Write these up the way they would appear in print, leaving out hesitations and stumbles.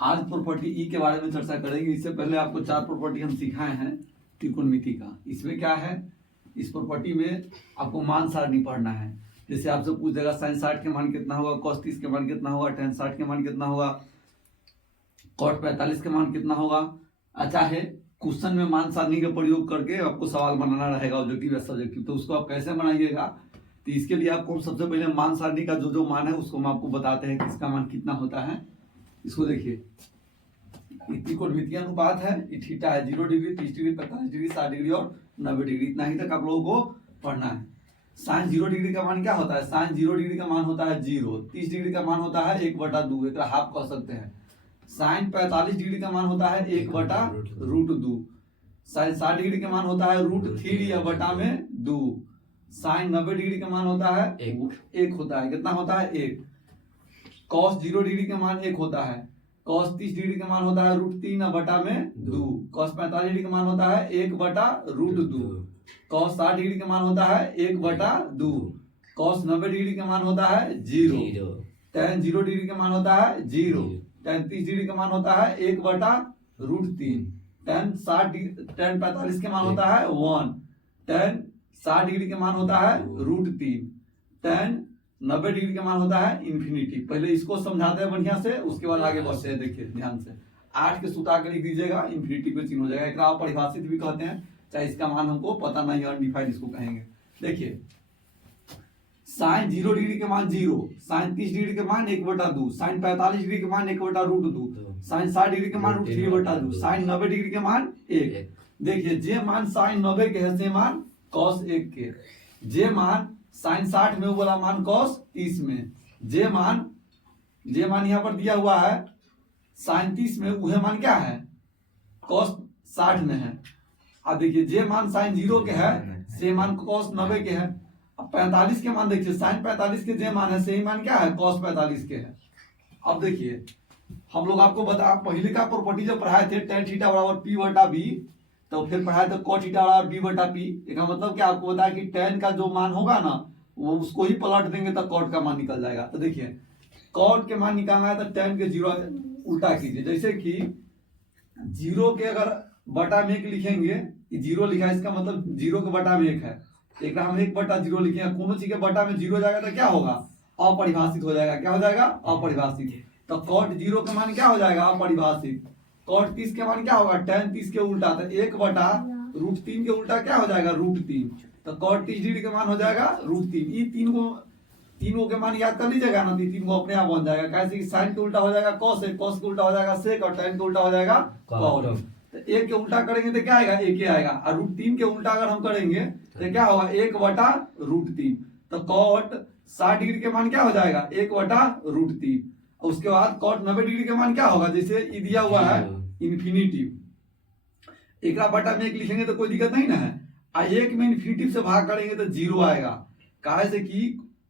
आज प्रॉपर्टी ई के बारे में चर्चा करेंगे। इससे पहले आपको 4 प्रॉपर्टी हम सिखाए हैं त्रिकोणमिति का। इसमें क्या है, इस प्रॉपर्टी में आपको मान सारणी पढ़ना है। जैसे आपसे पूछ देगा sin 60 के मान कितना होगा, cos 30 के मान कितना होगा, tan 60 के मान कितना होगा, cot 45 के मान कितना होगा। अच्छा है, क्वेश्चन में मान सारणी का प्रयोग करके आपको सवाल बनाना रहेगा, ऑब्जेक्टिव या सब्जेक्टिव। तो उसको आप कैसे बनाइएगा, तो इसके लिए आपको सबसे पहले मान सारणी का जो मान है उसको हम आपको बताते हैं कि इसका मान कितना होता है। इसको देखिए, त्रिकोणमितीय अनुपात है, थीटा है 0 डिग्री, 30 डिग्री, 45 डिग्री, 60 डिग्री और 90 डिग्री। इतना ही तक आप लोगों को पढ़ना है। साइन 0 डिग्री का मान क्या होता है, साइन 0 डिग्री का मान होता है 0। 30 डिग्री का मान होता है 1/2, एक हाफ कह सकते हैं। साइन 45 डिग्री का मान होता है 1/√2। साइन 60 डिग्री का मान होता है √3 या बटा में 2। साइन 90 डिग्री का मान होता है 1 होता है। कितना होता है, 1। कॉस 0 डिग्री का मान 1 होता है। कॉस 30 डिग्री का मान होता है √3 बटा में 2। कॉस 45 डिग्री का मान होता है 1/√2। कॉस 60 डिग्री का मान होता है 1/2। कॉस 90 डिग्री का मान होता है 0। tan 0 डिग्री का मान होता है 0। tan 30 डिग्री का मान होता है 1/√3। tan 45 के मान होता है 1। tan 60 डिग्री का मान होता है √3। tan 90 डिग्री का मान होता है इन्फिनिटी। पहले इसको समझाते हैं बढ़िया से, उसके बाद आगे बढ़ते हैं। देखिए ध्यान से, 8 के सूत्र आगे लिख दीजिएगा, इन्फिनिटी पे चिन्ह हो जाएगा। एक आप परिभाषित भी कहते हैं, चाहे इसका मान हमको पता नहीं है, अनडिफाइंड इसको कहेंगे। देखिए, साइन 0 डिग्री के मान 0, साइन 30 डिग्री के मान 1/2, साइन 45 डिग्री के मान 1/√2, साइन 60 डिग्री के मान √3/2, साइन 90 डिग्री के मान 1। देखिए, जे मान साइन 90 के है से मान cos 1 के, जे मान साइन 60 में वो वाला मान cos 30 में, जे मान यहाँ पर दिया हुआ है साइन 30 में, वह मान क्या है, cos 60 में है। अब देखिए, जे मान साइन 0 के है से मान cos 90 के है। अब 45 के मान देखिए, साइन 45 के जे मान है से मान क्या है, cos 45 के है। अब देखिए, हम लोग आपको बता पहले का प्रॉपर्टी जब पढ़ाए थे, tan थीटा बराबर p/b, तो फिर पढ़ाए थे cot थीटा बराबर b/p। इसका मतलब क्या, आपको बताया कि tan का जो मान होगा ना, वो उसको ही पलट देंगे तो cot का मान निकल जाएगा। तो देखिए, cot के मान निकालना है तो tan के 0 उल्टा कीजिए। जैसे कि 0 के अगर बटा में 1 लिखेंगे, 0 लिखा है, इसका मतलब 0 के बटा में 1 है, एक हम 1/0 लिखेंगे। कोनो चीज के बटा में 0 जाएगा तो क्या होगा, अपरिभाषित हो जाएगा। क्या हो जाएगा, अपरिभाषित। तो cot 0 का मान क्या हो जाएगा, अपरिभाषित। cot 30 के मान क्या होगा, tan 30 के उल्टा, तो 1/√3 के उल्टा क्या हो जाएगा, √3। तो cot 30 डिग्री का मान हो जाएगा √3। ये तीनों के मान याद कर लीजिएगा ना, तीन को अपने आप बन जाएगा। कैसे कि साइन के उल्टा हो जाएगा cos, cos के उल्टा हो जाएगा sec, और tan के उल्टा हो जाएगा cot। तो 1 के उल्टा करेंगे तो क्या आएगा, 1 ही आएगा। और √3 के उल्टा अगर हम करेंगे तो क्या होगा, 1/√3। तो cot 60 डिग्री के मान क्या हो जाएगा, 1/√3। उसके बाद cot 90 डिग्री के मान क्या होगा, जैसे ये दिया हुआ है इन्फिनिटिव, एक बटा में 1 लिखेंगे तो कोई दिक्कत नहीं ना है। 1 में इन्फिनिटिव से भाग करेंगे तो 0 आएगा। काहे से कि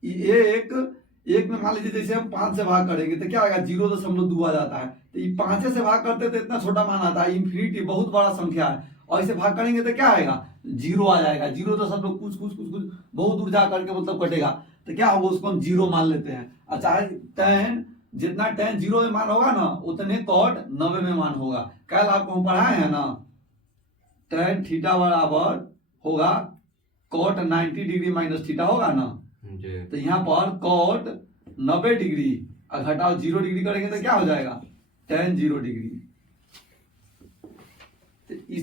एक में मान लीजिए जैसे हम 5 से भाग करेंगे तो क्या आएगा, 0.2 आ जाता है। तो ये 5 से भाग करते तो इतना छोटा मान आता है, इन्फिनिटी बहुत बड़ा संख्या है, और इसे भाग करेंगे तो क्या आएगा, 0 आ जाएगा। 0 कुछ बहुत दूर जा करके मतलब कटेगा, तो क्या होगा, उसको हम 0 मान लेते हैं। अच्छा, tan जितना tan 0 में मान होगा ना, उतने cot 90 में मान होगा। कल आपको हम पढ़ाए हैं ना, tan थीटा बराबर होगा cot 90 डिग्री माइनस थीटा होगा ना। तो यहाँ पर cot 90 डिग्री और घटाओ 0 डिग्री करेंगे तो क्या हो जाएगा, tan 0 डिग्री। तो इस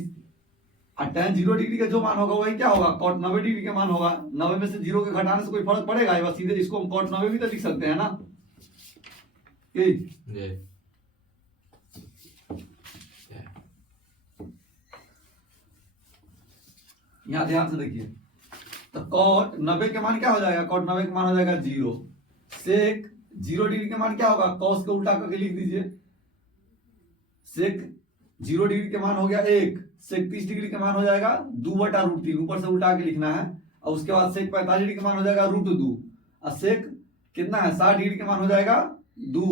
tan 0 डिग्री का जो मान होगा वही क्या होगा, cot 90 डिग्री का मान होगा। 90 में से 0 के घटाने से कोई फर्क पड़ेगा, बस सीधे इसको हम cot 90 भी तो लिख सकते हैं ना। यहाँ ध्यान से देखिए, तो cot 90 के मान क्या हो जाएगा, cot 90 के मान हो जाएगा 0। sec 0 डिग्री के मान क्या होगा, cos के उल्टा करके लिख दीजिए। sec 0 डिग्री के मान हो गया 1। sec 30 डिग्री के मान हो जाएगा 2/√3, ऊपर से उल्टा के लिखना है। और उसके बाद sec 45 डिग्री के मान हो जाएगा √2। और sec कितना है, 60 डिग्री के मान हो जाएगा 2।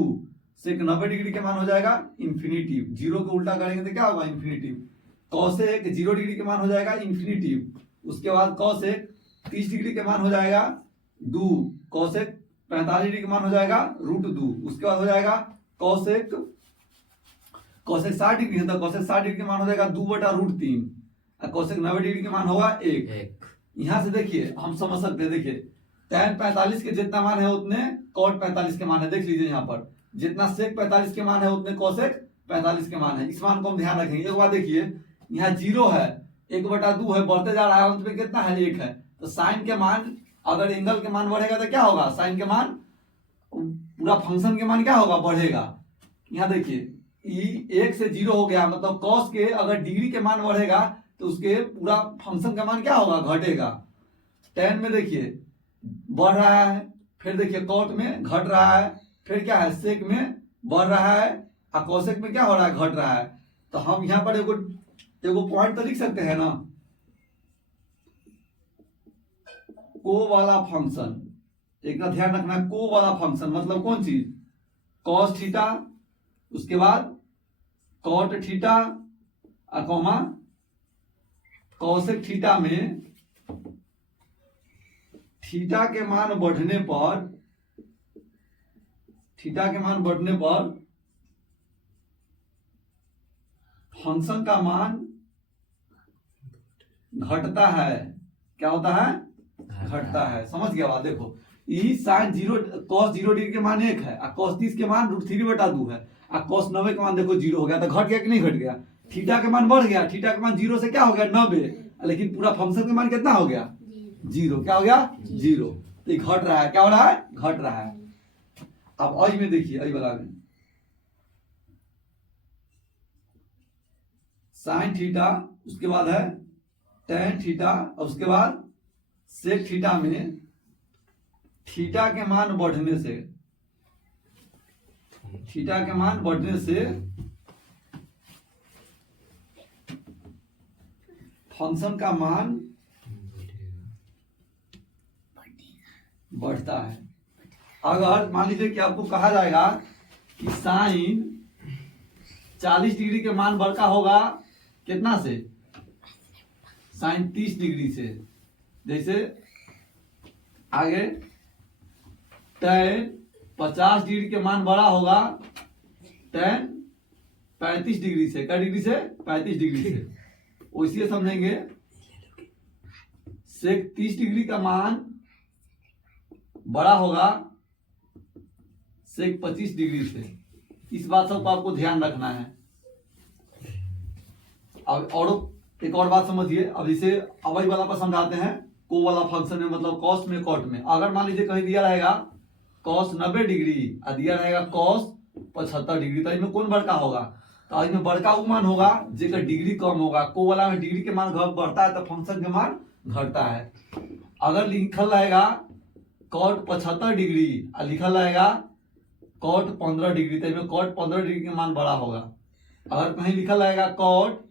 sec 90 डिग्री के मान हो जाएगा इन्फिनिटिव। 0 को उल्टा करेंगे तो क्या होगा, इन्फिनिटिव। cosec 0 डिग्री के मान हो जाएगा इन्फिनिटिव। उसके बाद cosec 30 डिग्री के मान हो जाएगा 2। cosec 45 डिग्री के मान हो जाएगा √2। उसके बाद हो जाएगा cosec कोसेक 60 डिग्री है तो कोसेक 60 डिग्री के मान हो जाएगा 2/√3 और कोसेक 90 डिग्री के मान होगा 1। यहाँ से देखिए हम समझ सकते हैं, देखिए tan 45 के जितना मान है उतने cot 45 के मान है। देख लीजिए यहाँ पर जितना sec 45 के मान है उतने कोसेक 45 के मान है। इस मान को हम ध्यान रखेंगे। एक बार देखिए यहाँ 0 है, 1/2 है, बढ़ते जा रहा है, अंत में कितना है 1 है। तो साइन के मान अगर एंगल के मान बढ़ेगा तो क्या होगा, साइन के मान पूरा फंक्शन के मान क्या होगा, बढ़ेगा। यहाँ देखिए 1 से 0 हो गया, मतलब कॉस के अगर डिग्री के मान बढ़ेगा तो उसके पूरा फंक्शन का मान क्या होगा, घटेगा। tan में देखिए बढ़ रहा है, फिर देखिए कॉट में घट रहा है, फिर क्या है सेक में बढ़ रहा है और कोसेक में क्या हो रहा है, घट रहा है। तो हम यहाँ पर एगो पॉइंट तो लिख सकते हैं ना, को वाला फंक्शन, एक ना ध्यान रखना है, को वाला फंक्शन मतलब कौन चीज, कॉस थीटा, उसके बाद कॉट थीटा अकोमा कॉसेक थीटा में थीटा के मान बढ़ने पर, थीटा के मान बढ़ने पर फंक्शन का मान घटता है। क्या होता है, घटता है। समझ गया बात। देखो ई साइन 0 cos 0 डिग्री के मान 1 है और cos 30 के मान √3/2 है और cos 90 के मान देखो 0 हो गया। तो घट गया कि नहीं घट गया, थीटा के मान बढ़ गया, थीटा के मान 0 से क्या हो गया 90, लेकिन पूरा फंक्शन के मान कितना हो गया 0। क्या हो गया 0। तो ये घट रहा है, क्या हो रहा है, घट रहा है। अब आई में देखिए, आई वाला में साइन थीटा, उसके बाद है tan थीटा और उसके बाद सेक थीटा में थीटा के मान बढ़ने से, थीटा के मान बढ़ने से फंक्शन का मान बढ़ता है। अगर मान लीजिए कि आपको कहा जाएगा कि साइन 40 डिग्री के मान बड़का होगा कितना से, साइन 30 डिग्री से, जैसे आगे tan 50 डिग्री के मान बड़ा होगा tan 35 डिग्री से, क्या डिग्री से, 35 डिग्री से। वैसे समझेंगे सेक 30 डिग्री का मान बड़ा होगा सेक 25 डिग्री से। इस बात सबको आपको ध्यान रखना है। अब और एक और बात समझिए, अब इसे अवयव वाला पर समझाते हैं। को वाला फंक्शन में मतलब कॉस में कॉट में, अगर मान लीजिए कहीं दिया रहेगा कॉस 90 डिग्री और दिया रहेगा कॉस 75 डिग्री, तो इसमें कौन बड़का होगा, तो इसमें बड़का वो मान होगा जेकर डिग्री कम होगा। को वाला में डिग्री के मान बढ़ता है तो फंक्शन के मान घटता है। अगर लिखल रहेगा कॉट 75 डिग्री और लिखल रहेगा कॉट 15 डिग्री, तो इसमें कॉट 15 डिग्री के मान बड़ा होगा। अगर कहीं लिखल रहेगा कॉट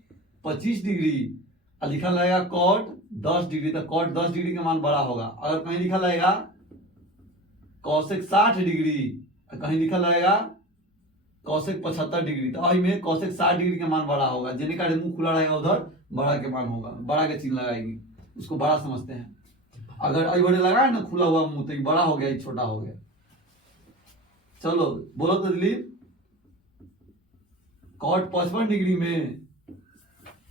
25 डिग्री और लिखल रहेगा कॉट 10 डिग्री, तो कॉट 10 डिग्री के मान बड़ा होगा। अगर कहीं लिखल रहेगा कॉसेक 60 डिग्री, कहीं लिखल रहेगा कॉसेक 75 डिग्री, तो आई में कॉसेक 60 डिग्री के मान बड़ा होगा। जिन्हें का मुंह खुला रहेगा उधर बड़ा के मान होगा, बड़ा के चिन्ह लगाएगी, उसको बड़ा समझते हैं। अगर आई बड़े लगाए ना खुला हुआ मुंह, तो बड़ा हो गया, ये छोटा हो गया। चलो बोलो तो दिलीप, कॉट 55 डिग्री में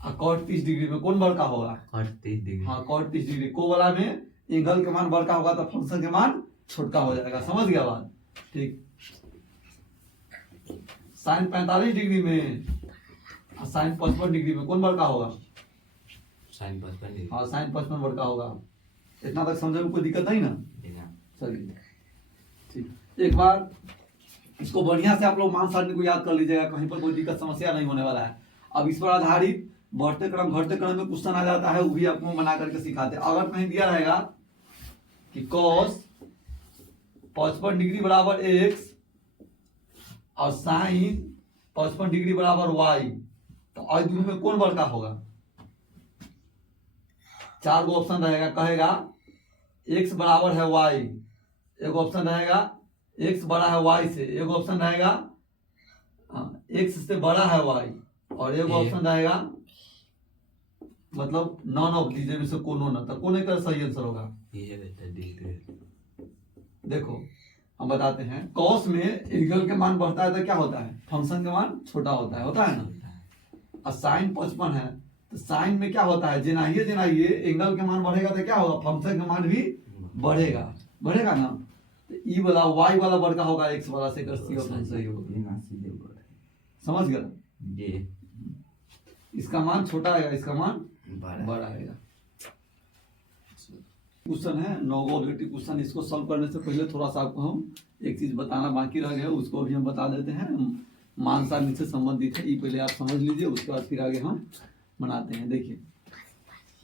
और कॉट 30 डिग्री में कौन बड़का होगा, कॉट 30 डिग्री। हाँ कॉट 30 डिग्री। को वाला में एंगल के मान बड़का होगा तो फंक्शन के मान छोटा हो जाएगा। समझ गया बात, ठीक। साइन 45 डिग्री में और साइन 55 डिग्री में कौन बड़का होगा, साइन 55 डिग्री। हाँ साइन 55 बड़का होगा। इतना तक समझने में कोई दिक्कत नहीं ना, चलिए ठीक। एक बार इसको बढ़िया से आप लोग मान सारणी को याद कर लीजिएगा, कहीं पर कोई दिक्कत समस्या नहीं होने वाला है। अब इस पर आधारित बढ़ते क्रम घटते क्रम में क्वेश्चन आ जाता है, वो भी आपको बना करके सिखाते हैं। अगर कहीं दिया रहेगा कि cos 55 डिग्री बराबर x और साइन 55 डिग्री बराबर y, तो आज दोनों में कौन बड़का होगा। 4 गो ऑप्शन रहेगा, कहेगा x बराबर है y, एक ऑप्शन रहेगा x बड़ा है y से, एक ऑप्शन रहेगा x से बड़ा है y, और एक ऑप्शन रहेगा मतलब नॉन ऑफ दीजिए में से कोनो ना, तो कौन का सही आंसर होगा। ये बेटा डिग्री। देखो हम बताते हैं कॉस में एंगल के मान बढ़ता है तो क्या होता है, फंक्शन का मान छोटा होता है ना। और साइन 55 है तो साइन में क्या होता है, जेनाइए एंगल के मान बढ़ेगा तो क्या होगा, फंक्शन का मान भी बढ़ेगा ना। तो ई वाला वाई वाला बड़का होगा एक्स वाला से, सी ऑप्शन सही होगा। समझ गया ये इसका मान छोटा आएगा, इसका मान बड़ा बड़ा आएगा। क्वेश्चन है 9 ऑब्जेक्टिव क्वेश्चन। इसको सॉल्व करने से पहले थोड़ा सा आपको हम एक चीज बताना बाकी रह गया, उसको भी हम बता देते हैं। मान सारणी से संबंधित है, ये पहले आप समझ लीजिए, उसके बाद फिर आगे हम बनाते हैं। देखिए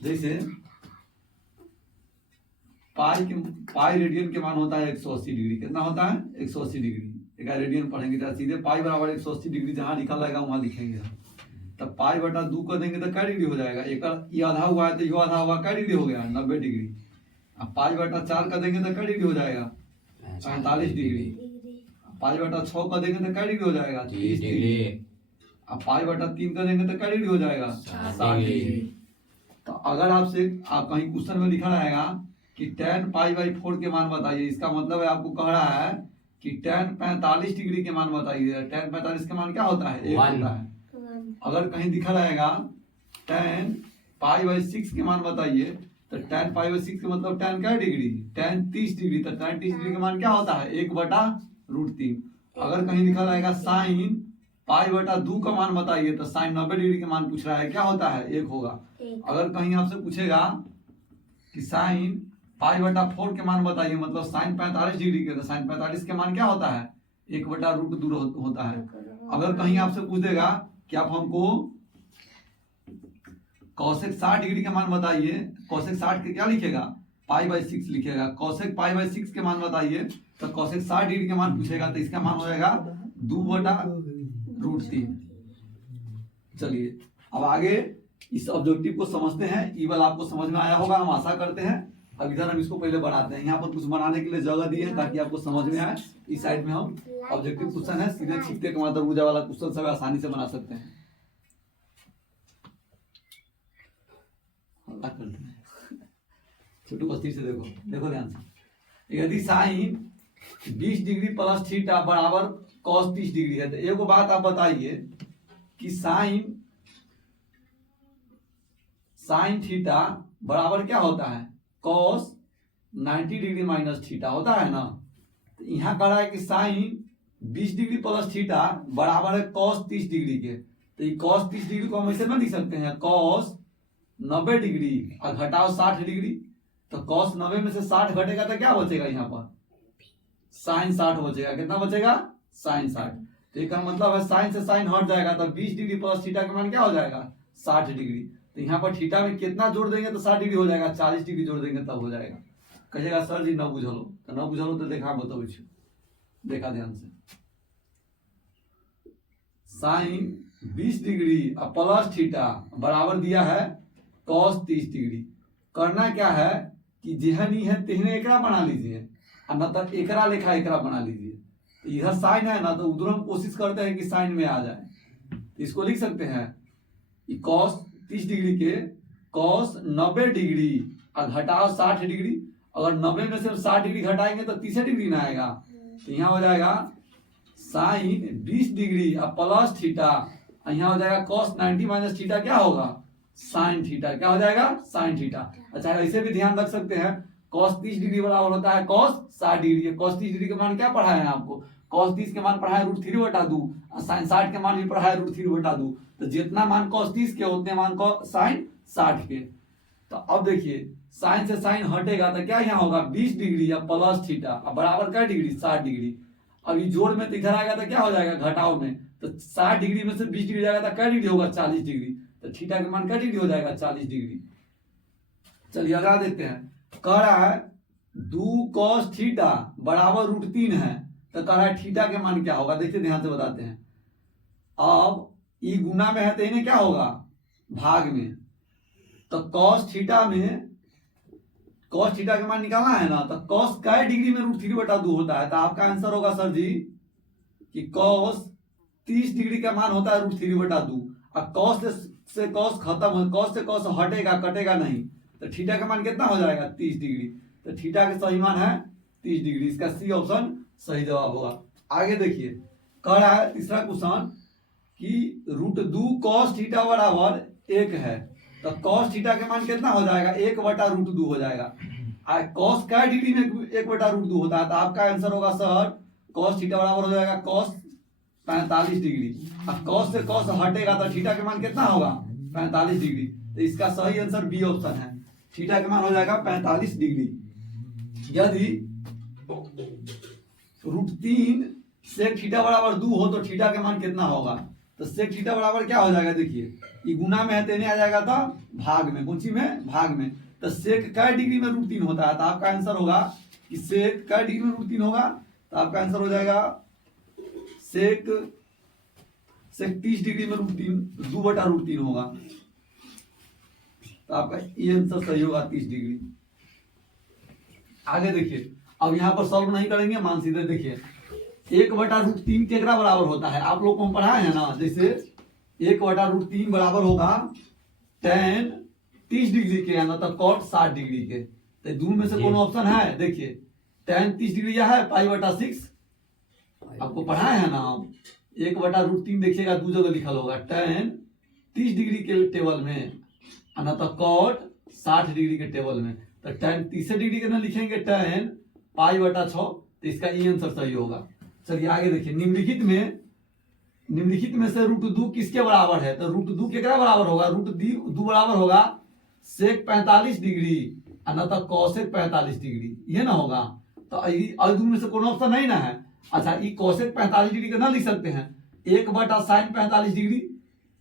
जैसे पाई रेडियन के मान होता है 180 डिग्री। कितना होता है, 180 डिग्री। एक रेडियन पढ़ेंगे तो सीधे पाई बराबर 180 डिग्री जहाँ लिखा रहेगा वहां लिखेंगे। तब पाई बटा 2 कर देंगे तो क्या डिग्री हो जाएगा, एक ये आधा हुआ है तो ये आधा हुआ, क्या डिग्री हो गया, 90 डिग्री। अब पाई बटा 4 कर देंगे तो क्या डिग्री हो जाएगा, 45 डिग्री। पाई बटा 6 कर देंगे तो क्या डिग्री हो जाएगा, 30 डिग्री। अब पाई बटा 3 कर देंगे तो क्या डिग्री हो जाएगा, 60 डिग्री। तो अगर आपसे कहीं क्वेश्चन में लिखा रहेगा कि tan π/4 के मान बताइए, इसका मतलब है आपको कह रहा है कि tan 45 डिग्री के मान बताइए। tan 45 के मान क्या होता है, 1 होता है। अगर कहीं दिखा रहेगा tan π/6 के मान बताइए, तो tan π/6 का मतलब tan क्या डिग्री, tan 30 डिग्री। तो tan 30 डिग्री का मान क्या होता है, 1/√3। अगर कहीं लिखा रहेगा sin π/2 का मान बताइए, तो sin 90 डिग्री के मान पूछ रहा है, क्या होता है, 1 होगा। अगर कहीं आपसे पूछेगा कि sin π/4 के मान बताइए, मतलब sin 45 डिग्री के, तो sin 45 के मान क्या होता है, 1/√2 होता है। अगर कहीं आपसे पूछ देगा कि आप हमको cosec 60 डिग्री के मान बताइए, cosec 60 के क्या लिखेगा, π/6 लिखेगा। cosec π/6 के मान बताइए, तो cosec 60 डिग्री के मान पूछेगा, तो इसका मान हो जाएगा 2/√3। चलिए अब आगे इस ऑब्जेक्टिव को समझते हैं। ई वाला आपको समझ में आया होगा, हम आशा करते हैं। अब इधर हम इसको पहले बनाते हैं। यहाँ पर कुछ बनाने के लिए जगह दी है ताकि आपको समझ में आए। इस साइड में हम ऑब्जेक्टिव क्वेश्चन है, सीधे छिपते के मतलब ऊर्जा वाला क्वेश्चन सब आसानी से बना सकते हैं। छोटू बस्ती से देखो ध्यान से। यदि साइन 20 डिग्री प्लस थीटा बराबर कॉस 30 डिग्री है, तो एक बात आप बताइए कि साइन थीटा बराबर क्या होता है, कॉस 90 डिग्री माइनस थीटा होता है ना। तो यहाँ कह रहा है कि साइन 20 डिग्री प्लस थीटा बराबर है कॉस 30 डिग्री के। तो ये कॉस 30 डिग्री को हम ऐसे में लिख सकते हैं, कॉस 90 डिग्री और घटाओ 60 डिग्री। तो कॉस 90 में से 60 घटेगा तो क्या बचेगा, यहाँ पर साइन 60 बचेगा। कितना बचेगा, साइन 60। तो इसका मतलब है साइन से साइन हट जाएगा, तो 20 डिग्री प्लस थीटा का मान क्या हो जाएगा, 60 डिग्री। तो यहाँ पर थीटा में कितना जोड़ देंगे तो 60 डिग्री हो जाएगा, 40 डिग्री जोड़ देंगे तब हो जाएगा। कहिएगा सर जी न बुझलो, तो न बुझलो तो देखा बताओ, देखा ध्यान से। साइन 20 डिग्री और प्लस थीटा बराबर दिया है कॉस 30 डिग्री। करना क्या है कि जेहन ही है तेहने एकरा बना लीजिए, और न तो एकरा लेखा एकरा बना लीजिए। तो इधर साइन है ना, तो उधर हम कोशिश करते हैं कि साइन में आ जाए। तो इसको लिख सकते हैं कॉस 30 डिग्री के कॉस 90 डिग्री और घटाओ 60 डिग्री। अगर 90 में से 60 डिग्री घटाएंगे तो 30 डिग्री ना आएगा। तो यहाँ हो जाएगा साइन 20 डिग्री और प्लस थीटा, यहाँ हो जाएगा कॉस 90 माइनस थीटा, क्या होगा, साइन थीटा। क्या हो जाएगा, साइन थीटा। अच्छा ऐसे भी ध्यान रख सकते हैं, कॉस 30 डिग्री बराबर होता है कॉस 60 डिग्री। कॉस 30 डिग्री के मान क्या पढ़ा है आपको, कॉस 30 के मान पढ़ा है √3/2 और साइन 60 के मान भी पढ़ा है √3/2। तो जितना मान कॉस 30 के उतने मान को साइन 60 के। तो अब देखिए साइन से साइन हटेगा तो क्या यहाँ होगा, 20 डिग्री या प्लस थीटा अब बराबर क्या डिग्री, 60 डिग्री। अब ये जोड़ में तो इधर आएगा तो क्या हो जाएगा, घटाव में। तो 60 डिग्री में से 20 डिग्री जाएगा तो क्या डिग्री होगा, 40 डिग्री। तो थीटा के मान क्या डिग्री हो जाएगा, 40 डिग्री। चलिए लगा देते हैं। कह रहा है 2 cos थीटा बराबर √3 है, तो कह रहा है थीटा के मान क्या होगा। देखिए ध्यान से बताते हैं। अब ई गुना में है तो इन्हें क्या होगा, भाग में। तो cos थीटा में cos थीटा के मान निकालना है ना, तो cos कै डिग्री में √3/2 होता है। तो आपका आंसर होगा सर जी कि cos 30 डिग्री का मान होता है √3/2। और cos से cos खत्म हो, cos से cos हटेगा, कटेगा नहीं। तो थीटा का मान कितना हो जाएगा, 30 डिग्री। तो थीटा का सही मान है 30 डिग्री। इसका सी ऑप्शन सही जवाब होगा। आगे देखिए, कह रहा है तीसरा क्वेश्चन कि √2 cos थीटा बराबर 1 है, तो cos थीटा के मान कितना हो जाएगा, 1/√2 हो जाएगा। cos क्या डिग्री में 1/√2 होता है, तो आपका आंसर होगा सर cos थीटा बराबर हो जाएगा cos 45 डिग्री। अब cos से cos हटेगा तो थीटा के मान कितना होगा, 45 डिग्री। तो इसका सही आंसर बी ऑप्शन है, थीटा के मान हो जाएगा 45 डिग्री। यदि √3 sec थीटा बराबर 2 हो तो थीटा के मान कितना होगा, तो sec थीटा बराबर क्या हो जाएगा, देखिए ये गुना में है तेने आ जाएगा तो भाग में, कौन सी में, भाग में। तो sec क्या डिग्री में √3 होता है, तो आपका आंसर होगा कि sec क्या डिग्री में √3 होगा, तो आपका आंसर हो जाएगा sec 30 डिग्री में √3 2/√3 होगा। तो आपका ये आंसर सही होगा 30 डिग्री। आगे देखिए, अब यहाँ पर सॉल्व नहीं करेंगे, मान सीधे देखिए 1/√3 केकरा बराबर होता है, आप लोग को हम पढ़ाए हैं ना, जैसे 1/√3 बराबर होगा tan 30 डिग्री के ना तो cot 60 डिग्री के। तो दोनों में से कौन ऑप्शन है, देखिए tan 30 डिग्री यह है π/6, आपको पढ़ाए हैं ना हम। 1/√3 देखिएगा दो जगह लिखल होगा, tan 30 डिग्री के टेबल में ना तो cot 60 डिग्री के टेबल में। तो tan 30 डिग्री के ना लिखेंगे tan π/6, तो इसका ये आंसर सही होगा। चलिए आगे देखिए, निम्नलिखित में से √2 किसके बराबर है, तो √2 केकरा बराबर होगा, √2 बराबर होगा sec 45 डिग्री ना तो cosec 45 डिग्री, ये ना होगा। तो दोनों में से कौन ऑप्शन नहीं ना है। अच्छा, ये cosec 45 डिग्री का ना लिख सकते हैं 1/sin 45 डिग्री,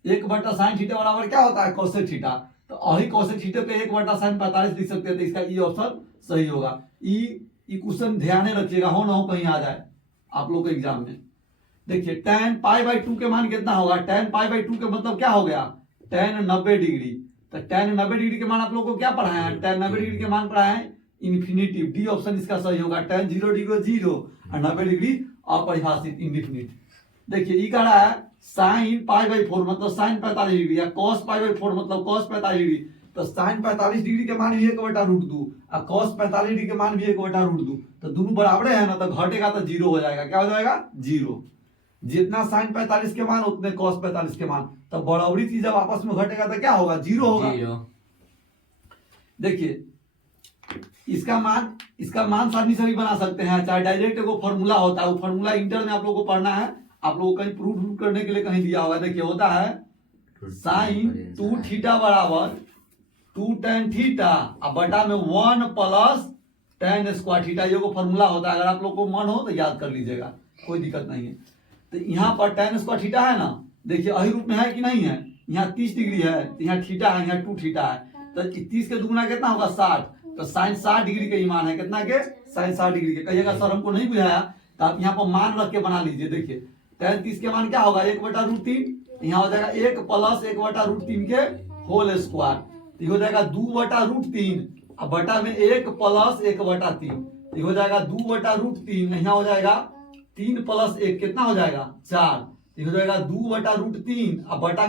1/sin थीटा बराबर क्या होता है, cosec थीटा। तो वही cosec थीटा पे 1/sin 45 लिख सकते हैं, तो इसका ये ऑप्शन सही होगा। ये क्वेश्चन ध्यान रखिएगा, हो ना हो कहीं आ जाए आप लोग को एग्जाम में। देखिए tan π/2 के मान कितना होगा, tan π/2 के मतलब क्या हो गया, tan 90 डिग्री। तो tan 90 डिग्री के मान आप लोग को क्या पढ़ाए हैं, tan 90 डिग्री के मान पढ़ाए हैं इन्फिनिटिव, डी ऑप्शन इसका सही होगा। tan 0 डिग्री 0 और 90 डिग्री अपरिभाषित इंडिफिनिट। देखिए ये कह रहा है sin π/4 मतलब sin 45 डिग्री, या cos π/4 मतलब cos 45 डिग्री। तो sin 45 डिग्री के मान भी 1/√2 और cos 45 डिग्री के मान भी 1/√2, तो दोनों बराबर है ना, तो घटेगा तो 0 हो जाएगा। क्या हो जाएगा, 0। जितना sin 45 के मान उतने cos 45 के मान, तो बराबरी चीज जब आपस में घटेगा तो क्या होगा, 0 होगा। देखिए इसका मान सारणी से भी बना सकते हैं, चाहे डायरेक्ट एगो फॉर्मूला होता है, वो फॉर्मूला इंटर में आप लोगों को पढ़ना है, आप लोगों को कहीं प्रूफ करने के लिए कहीं दिया होगा। देखिए होता है sin 2 थीटा बराबर 2 tan थीटा अब बटा में 1 + tan स्क्वायर थीटा, ये को फॉर्मूला होता है। अगर आप लोग को मन हो तो याद कर लीजिएगा, कोई दिक्कत नहीं है। तो यहाँ पर tan स्क्वायर थीटा है ना, देखिए अही रूप में है कि नहीं है, यहाँ 30 डिग्री है, यहाँ थीटा है, यहाँ 2 थीटा है, तो 30 के दुगुना कितना होगा 60, तो sin 60 डिग्री के मान है, कितना के sin 60 डिग्री के। कहिएगा सर हमको नहीं बुझाया, तो आप यहाँ पर मान रख के बना लीजिए। देखिए tan 30 के मान क्या होगा, 1/√3, यहाँ हो जाएगा 1 + 1/√3 के होल स्क्वायर, तो हो जाएगा 2/√3 अब बटा में 1 + 1/3, तो हो जाएगा 2/√3, यहाँ हो जाएगा 3 + 1 कितना हो जाएगा 4, तो हो जाएगा 2/√3 अब बटा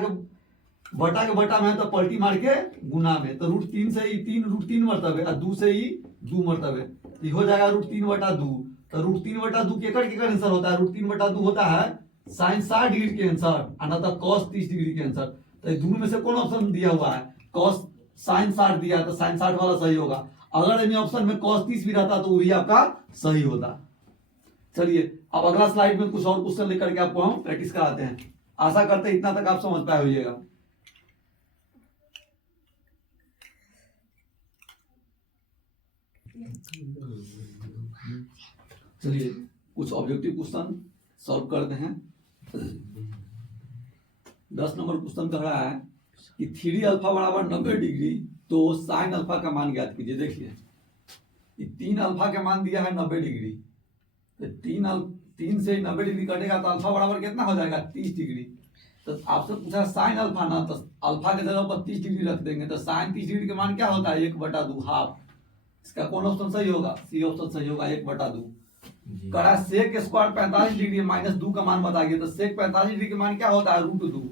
के बटा में है तो पलटी मार के गुना में, तो √3 से ही 3 √3 मरतबे और 2 से ही 2 मरतबे, तो हो जाएगा √3/2। तो √3/2 केकर आंसर होता है, √3/2 होता है sin 60 डिग्री के आंसर और ना तो cos 30 डिग्री के आंसर। तो दोनों में से कौन ऑप्शन दिया हुआ है, cos sin 60 दिया, तो sin 60 वाला सही होगा। अगर इन ऑप्शन में cos 30 भी रहता तो वो भी आपका सही होता। चलिए अब अगला स्लाइड में कुछ और क्वेश्चन लेकर के आपको हम प्रैक्टिस कराते हैं। आशा करते हैं इतना तक आप समझ पाए होइएगा। चलिए कुछ ऑब्जेक्टिव क्वेश्चन सॉल्व करते हैं। 10 नंबर क्वेश्चन कह रहा है कि 3α बराबर 90 डिग्री, तो sin α का मान ज्ञात कीजिए। देखिए 3α का मान दिया है 90 डिग्री, तो 3 से 90 डिग्री कटेगा तो अल्फा बराबर कितना हो जाएगा 30 डिग्री। तो आपसे पूछा sin α ना, तो अल्फा के जगह पर 30 डिग्री रख देंगे, तो sin 30 डिग्री के मान क्या होता है 1/2 हाफ। इसका कौन ऑप्शन सही होगा, सी ऑप्शन सही होगा 1/2। करा sec स्क्वायर 45 डिग्री -2 का मान बताइए, तो sec 45 डिग्री के मान क्या होता है √2,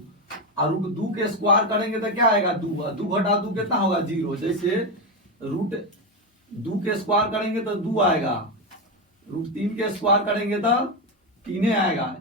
और √2 के स्क्वायर करेंगे तो क्या आएगा 2 / 2 कितना होगा 0। जैसे √2 के स्क्वायर करेंगे तो 2 आएगा √3 के स्क्वायर करेंगे तो 3 आएगा,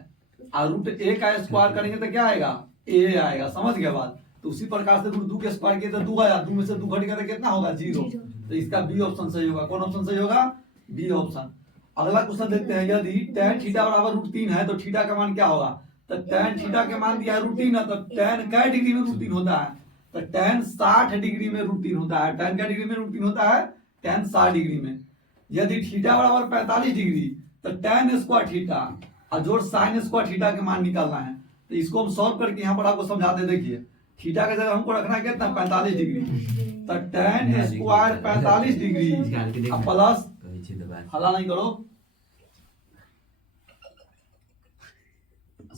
और √a का स्क्वायर करेंगे तो क्या आएगा, a आएगा। समझ गए बात। तो उसी प्रकार से √2 के स्क्वायर किया तो 2 आया, 2 में से 2 घट गया तो कितना होगा, 0। तो इसका बी ऑप्शन सही होगा। कौन ऑप्शन सही होगा, बी ऑप्शन। अगला क्वेश्चन देखते हैं, यदि tan थीटा बराबर √3 है तो थीटा का मान क्या होगा। तो tan थीटा के मान दिया है √3 है, तो tan कै डिग्री में √3 होता है, तो tan 60 डिग्री में √3 होता है। tan कै डिग्री में √3 होता है, tan 60 डिग्री में। यदि थीटा बराबर 45 डिग्री तो tan स्क्वायर थीटा और जोड़ sin स्क्वायर थीटा के मान निकालना है। तो इसको हम सॉल्व करके यहाँ पर आपको समझाते। देखिए थीटा का जगह हमको रखना है कितना, 45 डिग्री, तो tan स्क्वायर 45 डिग्री प्लस, हला नहीं करो,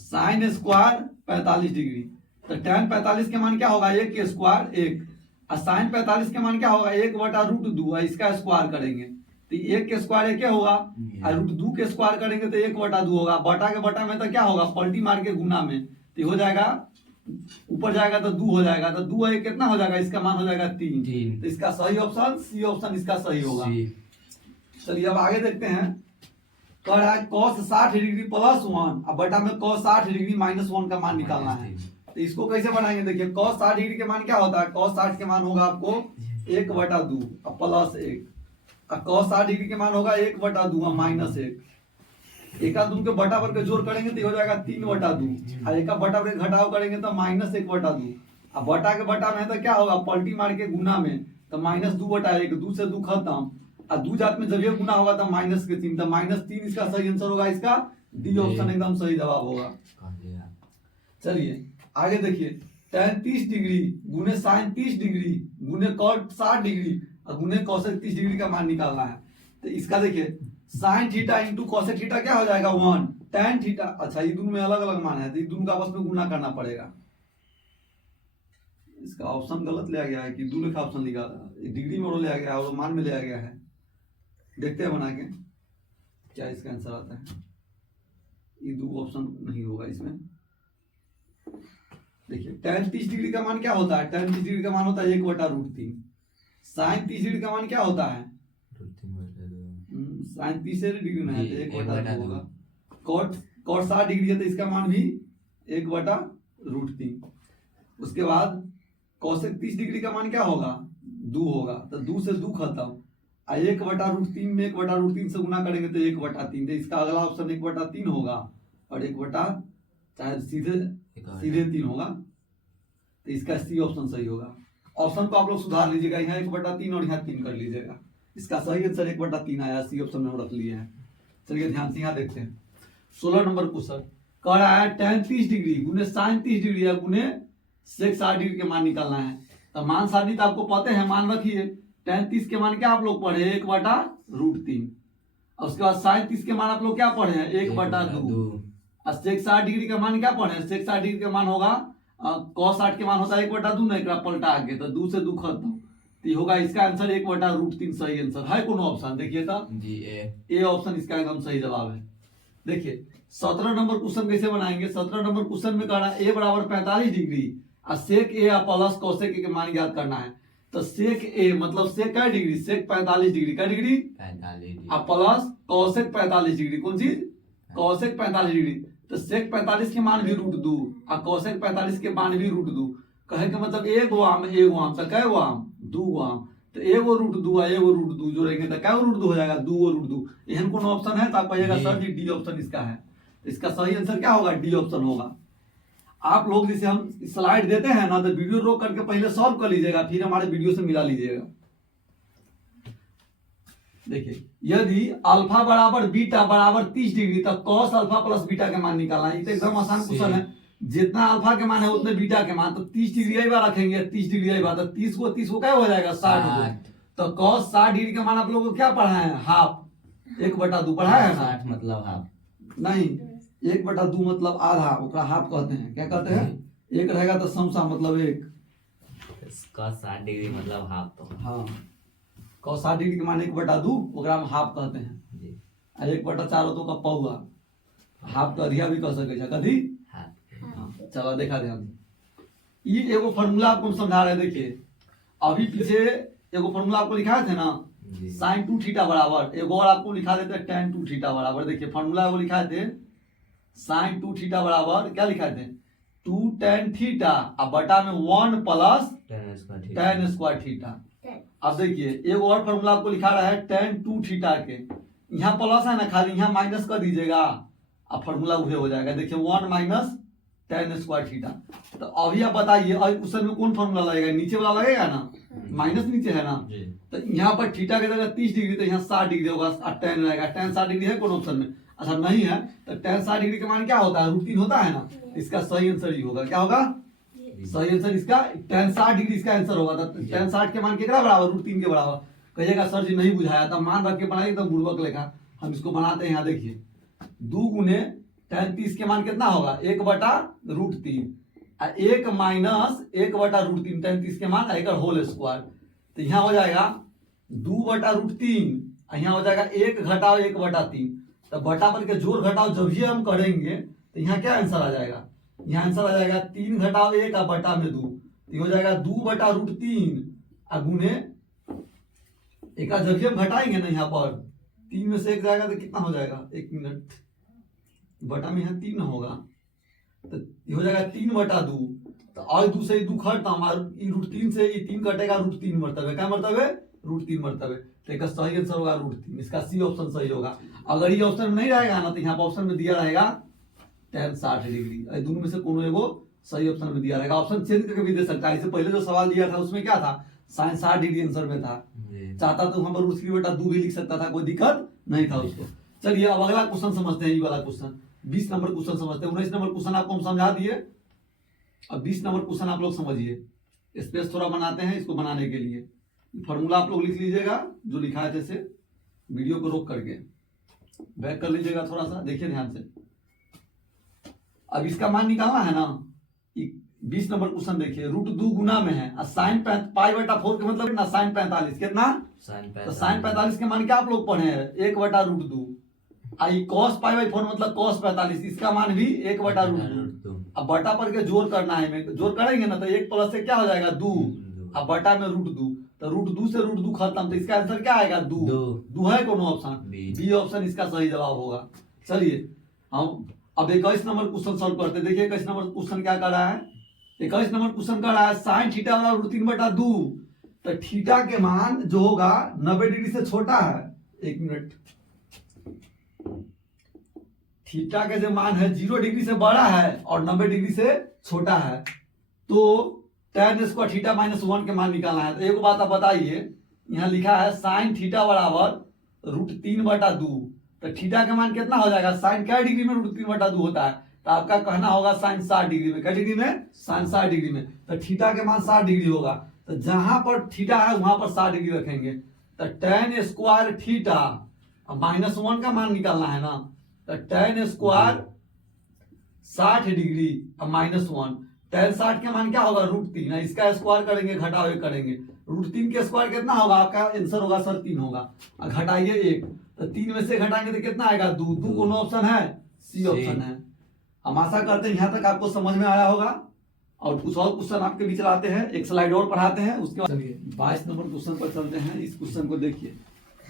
sin स्क्वायर 45 डिग्री। तो tan 45 के मान क्या होगा, 1 के स्क्वायर 1, और sin 45 के मान क्या होगा, 1/√2, इसका स्क्वायर करेंगे तो 1 के स्क्वायर 1 होगा, और √2 के स्क्वायर करेंगे तो 1/2 होगा। बटा के बटा में तो क्या होगा, पलटी मार के गुना में, तो हो जाएगा, ऊपर जाएगा तो 2 हो जाएगा, तो 2 1 कितना हो जाएगा, इसका मान हो जाएगा 3। तो इसका सही ऑप्शन सी ऑप्शन इसका सही होगा। चलिए अब आगे देखते हैं। कह रहा है cos 60 डिग्री +1 अब बटा में cos 60 डिग्री -1 का मान निकालना है। तो इसको कैसे बनाएंगे, देखिए cos 60 डिग्री के मान क्या होता है, cos 60 के मान होगा आपको 1/2 +1, और cos 60 डिग्री के मान होगा 1/2 -1। एका 2 के बटा पर के जोड़ करेंगे तो हो जाएगा 3/2, और एका बटा पर घटाव करेंगे तो -1/2। अब बटा के बटा में तो क्या होगा, पलटी मार के गुना में, तो -2/1, 2 से 2 खत्म, और 2 जात में जब ये गुना होगा तो -3, तो -3 इसका सही आंसर होगा। इसका डी ऑप्शन एकदम सही जवाब होगा। चलिए आगे देखिए, tan 30 डिग्री गुने sin 30 डिग्री गुने cot 60 डिग्री और गुने cosec 30 डिग्री का मान निकालना है। तो इसका देखिए sin theta into cosec theta क्या हो जाएगा, 1, tan थीटा, अच्छा ये दोनों में अलग अलग मान है तो ये दोनों का आपस में गुना करना पड़ेगा। इसका ऑप्शन गलत लिया गया है कि दोनों का ऑप्शन लिखा डिग्री में लिया गया है और मान में लिया गया है। देखते हैं बना के क्या इसका आंसर आता है। ये दो ऑप्शन नहीं होगा इसमें। देखिए tan 30 डिग्री का मान क्या होता है, tan 30 डिग्री का मान होता है 1/√3। sin 30 डिग्री का मान क्या होता है, sin 30 डिग्री में है तो 1/2 होगा। cot 60 डिग्री है तो इसका मान भी 1/√3। उसके बाद cosec 30 डिग्री का मान क्या होगा, 2 होगा, तो 2 से 2 खत्म, 1/√3 में 1/√3 से गुना करेंगे तो 1/3। तो इसका अगला ऑप्शन 1/3 होगा, और 1 चाहे सीधे 3 होगा। तो इसका सी ऑप्शन सही होगा। ऑप्शन को आप लोग सुधार लीजिएगा, यहाँ 1/3 और यहाँ 3 कर लीजिएगा। इसका सही आंसर 1/3 आया, सी ऑप्शन में हम रख लिए हैं। चलिए ध्यान से यहाँ देखते हैं 16 नंबर क्वेश्चन। कह रहा है tan 30 डिग्री गुने sin 30 डिग्री या गुने sec 60 डिग्री के मान निकालना है। तो मान सारणी तो आपको पता है, मान रखिए। tan 30 के मान क्या आप लोग पढ़े, 1/√3। और उसके बाद sin 30 के मान आप लोग क्या पढ़े हैं, 1/2। और sec 60 डिग्री का मान क्या पढ़े, sec 60 डिग्री का मान होगा cos 60 के मान होता है 1/2 ना, एक पलटा आगे तो 2 से 2 खत्म, तो होगा इसका आंसर 1/√3 सही आंसर है। कौन ऑप्शन देखिए तो जी ए ऑप्शन इसका एकदम सही जवाब है। देखिए 17 नंबर क्वेश्चन कैसे बनाएंगे। 17 नंबर क्वेश्चन में कह रहा है a बराबर 45 डिग्री और sec a या प्लस cosec a के मान ज्ञात करना है। तो sec a मतलब sec क्या डिग्री, sec 45 डिग्री का डिग्री 45 और प्लस cosec 45 डिग्री, कौन चीज, cosec 45 डिग्री। तो sec 45 के मान भी √2 और cosec 45 के मान भी √2। कहे का मतलब एगो आम तो कै गो आम, 2 गो आम, तो एगो √2 और एगो √2 जोड़ेंगे तो क्या √2 हो जाएगा, 2 √2। एहन कौन ऑप्शन है तो आप कहिएगा सर जी डी ऑप्शन इसका है। तो इसका सही आंसर क्या होगा, डी ऑप्शन होगा। आप लोग जैसे हम स्लाइड देते हैं ना, तो वीडियो रोक करके पहले सॉल्व कर लीजिएगा, फिर हमारे वीडियो से मिला लीजिएगा। देखिए यदि अल्फा बराबर बीटा बराबर 30 डिग्री, तो cos अल्फा प्लस बीटा के मान निकालना है। ये तो एकदम आसान क्वेश्चन है। जितना अल्फा के मान है उतने बीटा के मान, तो 30 डिग्री यही बार रखेंगे, 30 डिग्री यही बार, तो 30 को क्या हो जाएगा 60। तो cos 60 डिग्री के मान आप लोगों को क्या पढ़ा है, हाफ, 1/2 पढ़ा है ना, 60 मतलब हाफ नहीं, 1/2 मतलब आधा, ओकरा हाफ कहते हैं। क्या कहते हैं, एक रहेगा तो समसा मतलब 1, इसका 60 डिग्री मतलब हाफ। तो हाँ cos 60 डिग्री के मान 1/2 ओकरा हम हाफ कहते हैं। जी 1/4 होतो का पौआ, हाफ तो अधिया भी कह सके छै, कथी हाफ। हाँ, चलो देखा ध्यान से। ये एगो फॉर्मूला आपको समझा रहे हैं। देखिए अभी पीछे एगो फॉर्मूला आपको लिखाए थे ना, जी। साइन 2 थीटा बराबर एक और आपको लिखा देते हैं tan 2 थीटा बराबर, देखिए फॉर्मूला वो लिखा थे साइन 2 थीटा बराबर क्या लिखा थे 2 tan थीटा अब बटा में 1 प्लस tan स्क्वायर थीटा। अब देखिए एक और फॉर्मूला आपको लिखा रहा है tan 2 थीटा के, यहाँ प्लस है ना, खाली यहाँ माइनस कर दीजिएगा, अब फॉर्मूला उहे हो जाएगा। देखिए 1 माइनस tan स्क्वायर थीटा। तो अभी आप बताइए और क्वेश्चन में कौन फॉर्मूला लगेगा, नीचे वाला लगेगा ना, माइनस नीचे है ना, तो यहाँ पर थीटा की जगह 30 डिग्री तो यहाँ 60 डिग्री होगा और tan रहेगा। tan 60 डिग्री है कौन ऑप्शन में, अच्छा नहीं है तो tan 60 डिग्री का मान क्या होता है √3 होता है ना, इसका सही आंसर ही होगा। क्या होगा सही आंसर इसका tan 60 डिग्री इसका आंसर होगा। तो tan 60 के मान कितना बराबर √3 के बराबर। कहिएगा सर जी नहीं बुझाया, तब मान रख के बनाइए एकदम बुड़बक लेखा। हम इसको बनाते हैं, यहाँ देखिए 2 गुने tan 30 के मान कितना होगा 1 बटा √3 और 1 माइनस 1 बटा √3 tan 30 के मान एक होल स्क्वायर। तो यहाँ हो जाएगा 2 बटा √3 और यहाँ हो जाएगा 1 घटाओ 1 बटा 3। तो बटा पर के जोड़ घटाओ जब भी हम करेंगे तो यहाँ क्या आंसर आ जाएगा, यहाँ आंसर आ जाएगा 3 घटाओ 1 और बटा में 2, तो हो जाएगा 2 बटा √3 और गुने एक जब भी हम घटाएंगे ना यहाँ पर 3 में से 1 जाएगा तो कितना हो जाएगा, 1 मिनट, बटा में यहाँ 3 होगा तो ये हो जाएगा 3 बटा 2। तो और 2 से 2 घटता √3 से ये 3 कटेगा √3 मरतबे, क्या मरतबे √3 मरतबे। तो इसका सही आंसर होगा √3, इसका सी ऑप्शन सही होगा। अगर ये ऑप्शन में नहीं रहेगा ना तो यहाँ पर ऑप्शन में दिया रहेगा tan 60 डिग्री, दोनों में से कोनो एगो सही ऑप्शन में दिया रहेगा। ऑप्शन चेंज करके भी दे सकता है, इससे पहले जो सवाल दिया था उसमें क्या था साइन 60 डिग्री आंसर में था, चाहता तो वहां पर √3 बटा 2 भी लिख सकता था, कोई दिक्कत नहीं था उसको। चलिए अब अगला क्वेश्चन समझते हैं, ये वाला क्वेश्चन 20 नंबर क्वेश्चन समझते हैं। 19 नंबर क्वेश्चन आपको हम समझा दिए, अब 20 नंबर क्वेश्चन आप लोग समझिए। स्पेस थोड़ा बनाते हैं इसको बनाने के लिए, फॉर्मूला आप लोग लिख लीजिएगा जो लिखा है, जैसे वीडियो को रोक करके बैक कर लीजिएगा थोड़ा सा, देखिए ध्यान से। अब इसका मान निकालना है ना, 20 नंबर क्वेश्चन देखिए √2 गुना में है और साइन पाई बटा 4 के मतलब ना साइन 45 कितना, तो साइन 45 के मान क्या आप लोग पढ़े हैं 1 बटा √2 आई cos पाई बाई 4 मतलब cos 45, इसका मान भी 1 बटा √2। अब बटा पर के जोड़ करना है, जोड़ करेंगे ना तो 1 प्लस से क्या हो जाएगा 2 अब बटा में √2, तो √2 से √2 खत्म, तो इसका आंसर क्या आएगा 2 है कौन ऑप्शन, बी ऑप्शन इसका सही जवाब होगा। चलिए हम अब 21 नंबर क्वेश्चन सॉल्व करते हैं। देखिए 21 नंबर क्वेश्चन क्या कर रहा है, 21 नंबर क्वेश्चन कर रहा है साइन थीटा बराबर √3 बटा 2, तो थीटा के मान जो होगा 90 डिग्री से छोटा है, 1 मिनट, थीटा के जो मान है 0 डिग्री से बड़ा है और 90 डिग्री से छोटा है, तो tan स्क्वायर थीटा माइनस 1 के मान निकालना है। तो एक बात आप बताइए, यहाँ लिखा है साइन थीटा बराबर √3 बटा 2, तो थीटा का मान कितना हो जाएगा, साइन क्या डिग्री में √3 बटा 2 होता है, तो आपका कहना होगा साइन 60 डिग्री में, क्या डिग्री में साइन 60 डिग्री में, तो थीटा के मान 60 डिग्री होगा। तो जहां पर थीटा है वहां पर 60 डिग्री रखेंगे, तो tan स्क्वायर थीटा -1 का मान निकालना है ना, तो tan स्क्वायर 60 डिग्री अब -1, tan 60 के मान क्या होगा √3, इसका स्क्वायर करेंगे घटाओ 1 करेंगे, √3 के स्क्वायर कितना होगा, आपका आंसर होगा सर 3 होगा, घटाइए 1, तो 3 में से घटाएंगे तो कितना आएगा 2, कौन ऑप्शन है, सी ऑप्शन है। हम आशा करते हैं यहाँ तक आपको समझ में आया होगा, और कुछ और क्वेश्चन आपके बीच लाते हैं, एक स्लाइड और पढ़ाते हैं, उसके बाद चलिए 22 नंबर क्वेश्चन पर चलते हैं। इस क्वेश्चन को देखिए,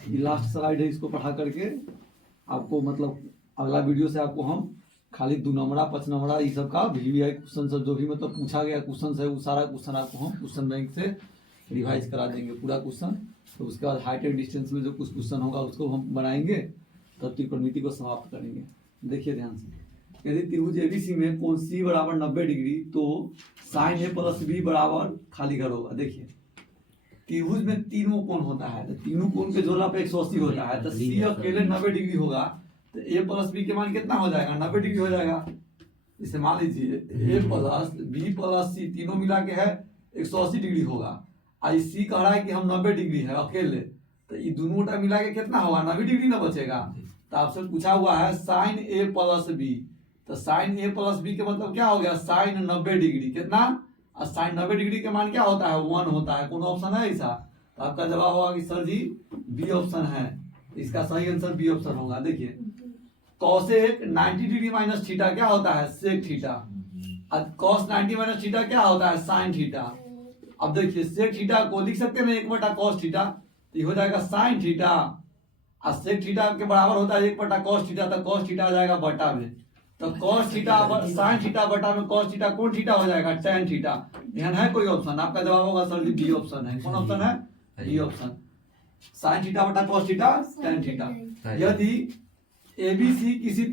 ये लास्ट स्लाइड है, इसको पढ़ा करके आपको मतलब अगला वीडियो से आपको हम खाली 2 नंबरा 5 नंबरा ये सब का VVI क्वेश्चन सब जो भी मतलब पूछा गया क्वेश्चन है वो सारा क्वेश्चन आपको हम क्वेश्चन बैंक से रिवाइज करा देंगे पूरा क्वेश्चन। तो उसके बाद हाइट एंड डिस्टेंस में जो कुछ क्वेश्चन होगा उसको हम बनाएंगे, तब त्रिकोणमिति को समाप्त करेंगे। देखिए ध्यान से, यदि त्रिभुज ABC में कोण C बराबर 90 डिग्री, तो साइन A प्लस B बराबर खाली घर होगा। देखिए त्रिभुज में 3 कोण होता है, तो तीनों कोण के जोड़ना पे 180 होता है, तो C अकेले 90 डिग्री होगा, तो A प्लस B के मान कितना हो जाएगा 90 डिग्री हो जाएगा। इसे मान लीजिए A plus B plus C तीनों मिला के है 180 डिग्री होगा, आई C कह रहा है कि हम 90 डिग्री है अकेले, तो ये दोनों का मिला के कितना होगा 90 डिग्री ना बचेगा। तो आपसे पूछा हुआ है साइन A प्लस B, तो साइन A प्लस B के मतलब क्या हो गया साइन 90 डिग्री, कितना, और साइन 90 डिग्री के मान क्या होता है 1 होता है, कौन ऑप्शन है ऐसा, तो आपका जवाब होगा कि सर जी बी ऑप्शन है, इसका सही आंसर बी ऑप्शन होगा। देखिए कॉसेक 90 डिग्री माइनस थीटा क्या होता है सेक थीटा, और कॉस 90 माइनस थीटा क्या होता है साइन थीटा। अब देखिए सेक थीटा को लिख सकते हैं 1 बटा कॉस थीटा, तो ये हो जाएगा साइन थीटा, और सेक थीटा के बराबर होता है 1/cos थीटा, तो cos थीटा आ जाएगा बटा में, तो cos थीटा साइन थीटा बटा में cos थीटा कौन थीटा हो जाएगा, tan थीटा। ध्यान है कोई ऑप्शन? आपका जवाब होगा सर जी बी ऑप्शन है। कौन ऑप्शन है? बी ऑप्शन, साइन थीटा बटा cos थीटा tan थीटा। यदि एबीसी किसी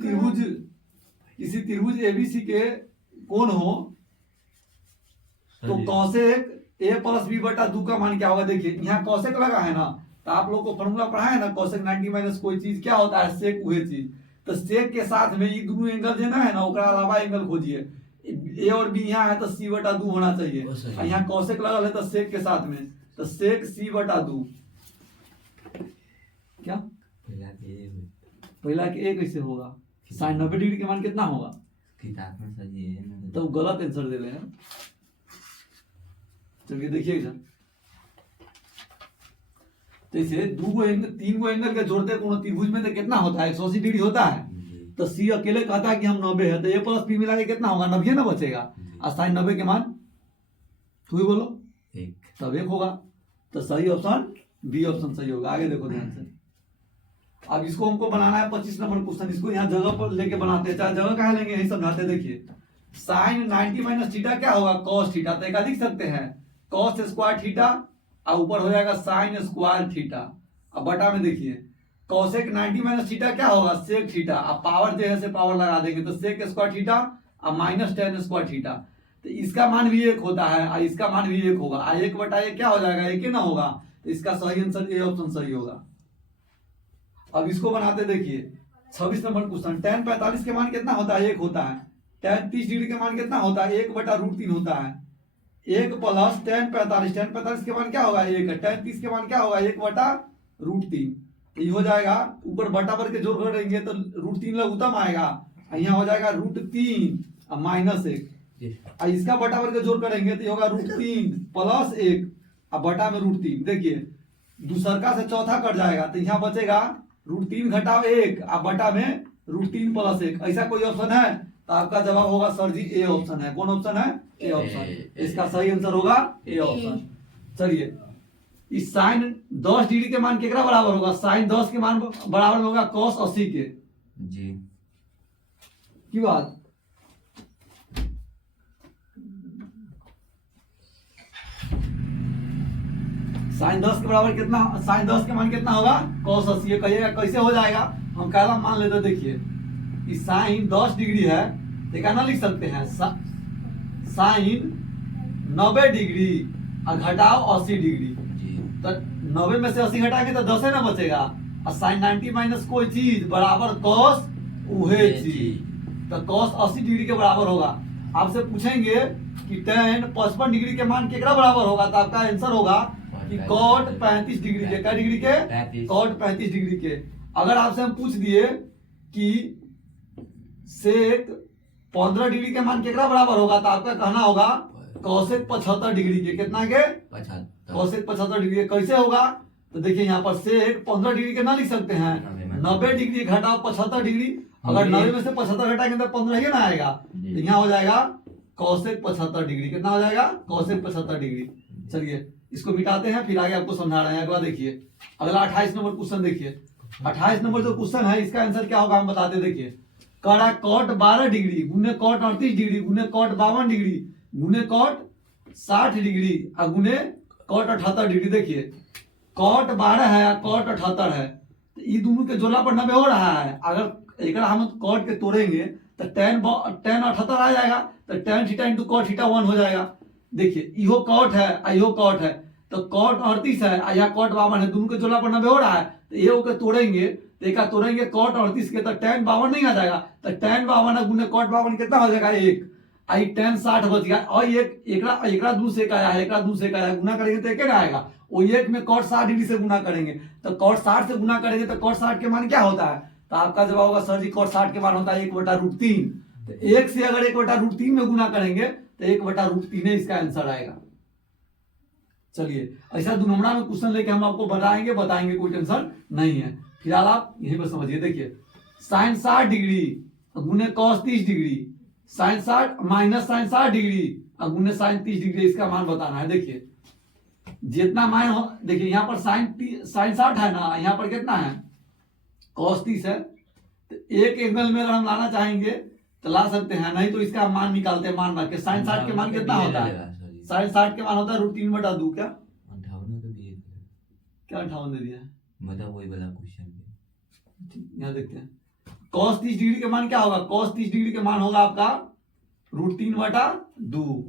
त्रिभुज एबीसी के कोण हो तो कॉसेक ए प्लस बी बटा 2 का मान क्या होगा? देखिए यहाँ कॉसेक लगा है ना, तो आप लोग को फॉर्मूला पढ़ा है ना, कॉसेक 90 माइनस कोई चीज क्या होता है, सेक वही चीज। तो सेक के साथ में ये दोनों एंगल जो ना है ना, ओकरा अलावा एंगल खोजिए। ए और बी यहाँ है तो सी बटा 2 होना चाहिए, और यहाँ कॉसेक लगल है तो सेक के साथ में, तो सेक सी बटा 2। क्या पहला के ए कैसे होगा? साइन 90 डिग्री के मान कितना होगा? किताब में सर ये है ना, तो गलत आंसर दे रहे हैं। चलिए देखिए इधर, तो इसे 3 गो एंगल के जोड़ते कोण त्रिभुज में तो कितना होता है? 180 डिग्री होता है। तो सी अकेले कहता है कि हम 90 है, तो ए प्लस बी मिला के कितना होगा? 90 ना बचेगा, और साइन 90 के मान तू ही बोलो 1, तब 1 होगा। तो सही ऑप्शन बी ऑप्शन सही होगा। आगे देखो ध्यान से, अब इसको हमको बनाना है 25 नंबर क्वेश्चन। इसको यहाँ जगह पर लेके बनाते हैं, चाहे जगह कहाँ लेंगे यही समझाते हैं। देखिए साइन 90 माइनस थीटा क्या होगा? cos theta. तो एक लिख सकते हैं cos स्क्वायर थीटा, और ऊपर हो जाएगा साइन स्क्वायर थीटा। अब बटा में देखिए cosec 90 माइनस थीटा क्या होगा? Sec theta. अब पावर जो है से पावर लगा देंगे, तो सेक स्क्वायर थीटा और माइनस tan स्क्वायर थीटा। तो इसका मान भी 1 होता है, और इसका मान भी 1 होगा, और 1 बटा 1 क्या हो जाएगा? 1 ही ना होगा। तो इसका सही आंसर ए ऑप्शन सही होगा। अब इसको बनाते देखिए 26 नंबर क्वेश्चन। tan 45 के मान कितना होता है? 1 होता है। tan 30 डिग्री के मान कितना होता है? 1/√3 होता है। 1 प्लस tan 45 के मान क्या होगा? 1 है। tan 30 के मान क्या होगा? 1/√3। तो ये हो जाएगा, ऊपर बटा पर के जोड़ करेंगे तो √3 लघुत्तम आएगा, यहाँ हो जाएगा √3 और -1, और इसका बटा पर के जोड़ करेंगे तो ये होगा √3 प्लस 1 और बटा में √3। देखिए दूसरका से चौथा कट जाएगा, तो यहाँ बचेगा √3 घटाव 1 और बटा में √3 प्लस 1। ऐसा कोई ऑप्शन है? तो आपका जवाब होगा सर जी ए ऑप्शन है। कौन ऑप्शन है? A option. इसका सही आंसर होगा ए ऑप्शन। चलिए इस साइन 10 डिग्री के मान केकरा बराबर होगा? साइन 10 के मान बराबर में होगा cos 80 के जी की बात। साइन 10 के बराबर कितना? साइन 10 के मान कितना होगा? cos 80। ये कहिएगा कैसे हो जाएगा? हम कहला मान लेते, देखिए इस साइन 10 डिग्री है, तो क्या ना लिख सकते हैं साइन 90 डिग्री और घटाओ 80 डिग्री। तो 90 में से 80 घटाएंगे तो 10 है ना बचेगा, और साइन 90 माइनस कोई चीज बराबर cos उहे चीज, तो cos 80 डिग्री के बराबर होगा। आपसे पूछेंगे कि tan 55 डिग्री के मान केकरा बराबर होगा? तो आपका आंसर होगा कि cot 35 डिग्री के। क्या डिग्री के? cot 35 डिग्री के। अगर आपसे हम पूछ दिए कि सेक 15 डिग्री के मान केकरा बराबर होगा, तो आपका कहना होगा cosec 75 डिग्री के। कितना के? 75। cosec 75 डिग्री के। कैसे होगा? तो देखिए यहाँ पर सेक 15 डिग्री के ना लिख सकते हैं, 90 डिग्री घटाओ 75 डिग्री। अगर 90 में से 75 घटाएंगे तो 15 ही ना आएगा, तो यहाँ हो जाएगा cosec 75 डिग्री। कितना हो जाएगा? cosec 75 degree. चलिए इसको मिटाते हैं, फिर आगे आपको समझा रहे हैं। अगला देखिए, अगला 28 नंबर क्वेश्चन देखिए। 28 नंबर जो क्वेश्चन है इसका आंसर क्या होगा हम बताते। देखिए कड़ा cot 12 डिग्री गुने cot 38 डिग्री गुने cot 52 डिग्री गुने cot 60 डिग्री और गुने cot 78 डिग्री। देखिए cot 12 है और cot 78 है, तो ये दोनों के जोड़ा पर 90 हो रहा है। अगर एक हम cot के तोड़ेंगे तो tan 78 आ जाएगा, तो tan theta into cot theta 1 हो जाएगा। देखिए इहो cot है इहो cot है, तो cot 38 है या cot 52 है, दोनों के जोड़ा पर 90 हो रहा है। तो ये के तोड़ेंगे तो एक तोड़ेंगे cot 38 के, तो tan 52 नहीं आ जाएगा, तो tan 52 गुने cot 52 कितना हो जाएगा? 1। आई tan 60 बच गया, और एक एकरा दू से आया है, एकरा दू से आया है, गुना करेंगे तो एक आएगा। वो एक में cot 60 डिग्री से गुना करेंगे, तो cot 60 से गुना करेंगे तो cot 60 के मान क्या होता है? तो आपका जवाब होगा सर जी cot 60 के मान होता है 1/√3। तो 1 से अगर 1/√3 में गुना करेंगे तो 1/√3 इसका आंसर आएगा। चलिए ऐसा 2 नंबर में क्वेश्चन लेके हम आपको बताएंगे, कोई टेंशन नहीं है। फिलहाल आप यहीं पर समझिए। देखिए साइन 60 डिग्री गुने cos 30 डिग्री, साइन 60 माइनस साइन 60 डिग्री और गुने साइन 30 डिग्री, इसका मान बताना है। देखिए जितना मान हो, देखिए यहाँ पर साइन 60 है ना, यहाँ पर कितना है cos 30 है। तो एक एंगल में अगर हम लाना चाहेंगे तो ला सकते हैं, नहीं तो इसका हम मान निकालते हैं। मान रख के साइन 60 के मान कितना होता है, साइन 60 के मान होता है √3/2। क्या 58 तो दिए थे। क्या 58 दे दिया है, मतलब वही वाला क्वेश्चन पे। यहाँ देखते हैं cos 30 डिग्री के मान क्या होगा, cos 30 डिग्री के मान होगा आपका √3/2।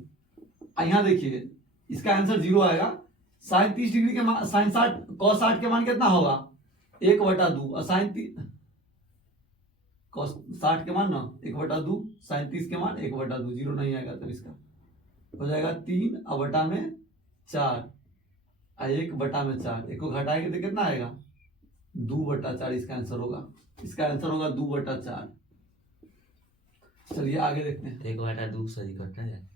यहाँ देखिए इसका आंसर 0 आएगा। साइन 30 डिग्री के मान, साइन 60 cos 60 के मान कितना होगा 1/2, और साइन cos 60 के मान ना 1/2, साइन 30 के मान 1/2, 0 नहीं आएगा। तब इसका हो जाएगा 3/4 और 1/4। एक को घटाएंगे तो कितना आएगा 2/4। इसका आंसर होगा, इसका आंसर होगा 2/4। चलिए आगे देखते हैं। 1/2 सही करता है।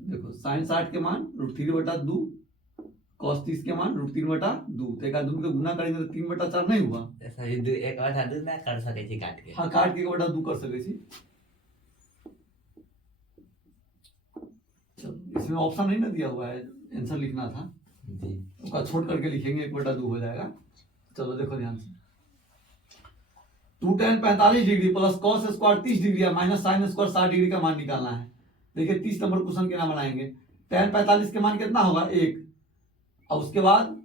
देखो साइन 60 के मान √3/2, cos 30 के मान √3/2। तो एक आदमी को गुना करेंगे तो 3/4 नहीं हुआ। ऐसा ये 1/2 ना कर सके छी काट के। हाँ, काट के 1/2 कर सके छी। चलो इसमें ऑप्शन नहीं ना दिया हुआ है, आंसर लिखना था जी। उसका छोड़ करके लिखेंगे, 1/2 हो जाएगा। चलो देखो ध्यान से, 2 tan 45 degree plus cos square 30 degree या माइनस साइन स्क्वायर 60 डिग्री का मान निकालना है। देखिए 30 नंबर क्वेश्चन के नाम बनाएंगे। tan 45 के मान कितना होगा 1, और उसके बाद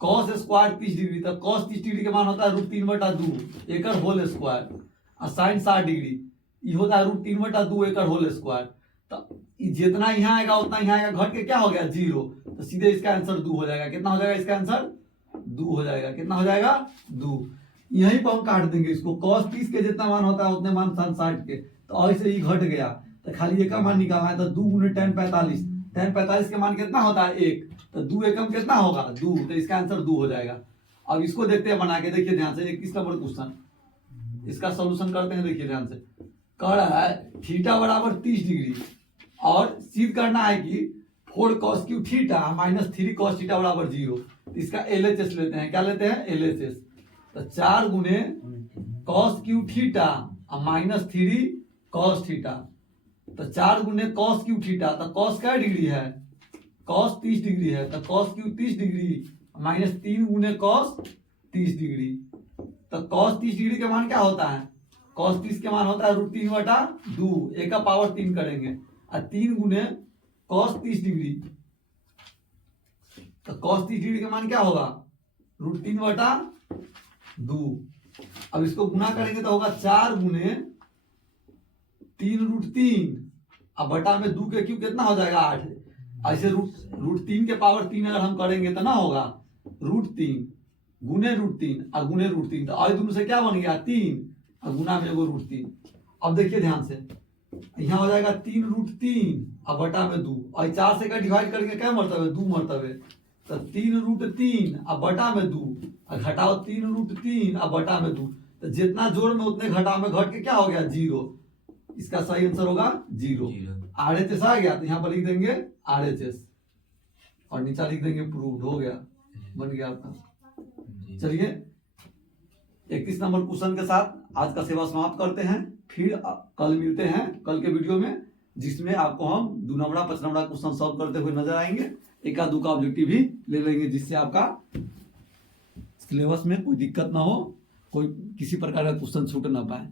cos स्क्वायर 30 डिग्री, तो cos 30 डिग्री के मान होता है √3/2 एकड़ होल स्क्वायर, और साइन 60 डिग्री ये होता है √3/2 एकड़ होल स्क्वायर। तो जितना यहाँ आएगा उतना यहाँ आएगा, घट के क्या हो गया 0। तो सीधे इसका आंसर 2 हो जाएगा। कितना हो जाएगा इसका आंसर 2 हो जाएगा। कितना हो जाएगा 2। यहीं पर हम काट देंगे इसको, cos 30 के जितना मान होता है उतने मान साइन 60 के, तो ऐसे ही घट गया। तो खाली एक का मान निकालना है, तो 2 × tan 45, tan 45 के मान कितना होता है 1, तो 2 एकम कितना होगा 2, तो इसका आंसर 2 हो जाएगा। अब इसको देखते हैं बना के, देखिए ध्यान से 21 नंबर क्वेश्चन, इसका सोल्यूशन करते हैं। देखिए ध्यान से, कह रहा है थीटा बराबर 30 डिग्री और सिद्ध करना है कि 4 cos Q theta minus 3 cos theta बराबर 0। इसका LHS लेते हैं। क्या लेते हैं LHS। तो 4 गुने cos क्यू थीटा और माइनस 3 cos थीटा, तो 4 गुने cos क्यू थीटा, तो cos क्या डिग्री है cos 30 डिग्री है, तो cos क्यू 30 डिग्री माइनस 3 गुने cos 30 डिग्री। तो cos 30 डिग्री के मान क्या होता है, cos 30 के मान होता है √3/2, एक का पावर 3 करेंगे, और 3 गुने cos 30 डिग्री, तो cos 30 डिग्री के मान क्या होगा √3/2। अब इसको गुना करेंगे तो होगा 4 गुने 3√3 अब बटा में 2 के क्यूब कितना हो जाएगा 8। ऐसे √3 के पावर 3 अगर हम करेंगे तो ना होगा √3 गुने √3 और गुने √3, तो और दोनों से क्या बन गया 3 और गुना में एगो √3। अब देखिए ध्यान से, यहाँ हो जाएगा 3√3 और बटा में 2, और 4 से क्या डिवाइड करके क्या मरतबे 2 मरतबे, तो 3√3 और बटा में 2, और घटाओ 3√3 और बटा में 2, तो जितना जोड़ में उतने घटा में घट के क्या हो गया 0। इसका सही आंसर होगा 0। RHS आ गया तो यहाँ पर लिख देंगे RHS और नीचे लिख देंगे प्रूव्ड। हो गया, बन गया आपका। चलिए 21 नंबर क्वेश्चन के साथ आज का सेवा समाप्त करते हैं। फिर कल मिलते हैं कल के वीडियो में, जिसमें आपको हम 2 नंबरा 5 नंबरा क्वेश्चन सॉल्व करते हुए नजर आएंगे। एक आध का ऑब्जेक्टिव भी ले लेंगे, जिससे आपका सिलेबस में कोई दिक्कत ना हो, कोई किसी प्रकार का क्वेश्चन छूट ना पाए।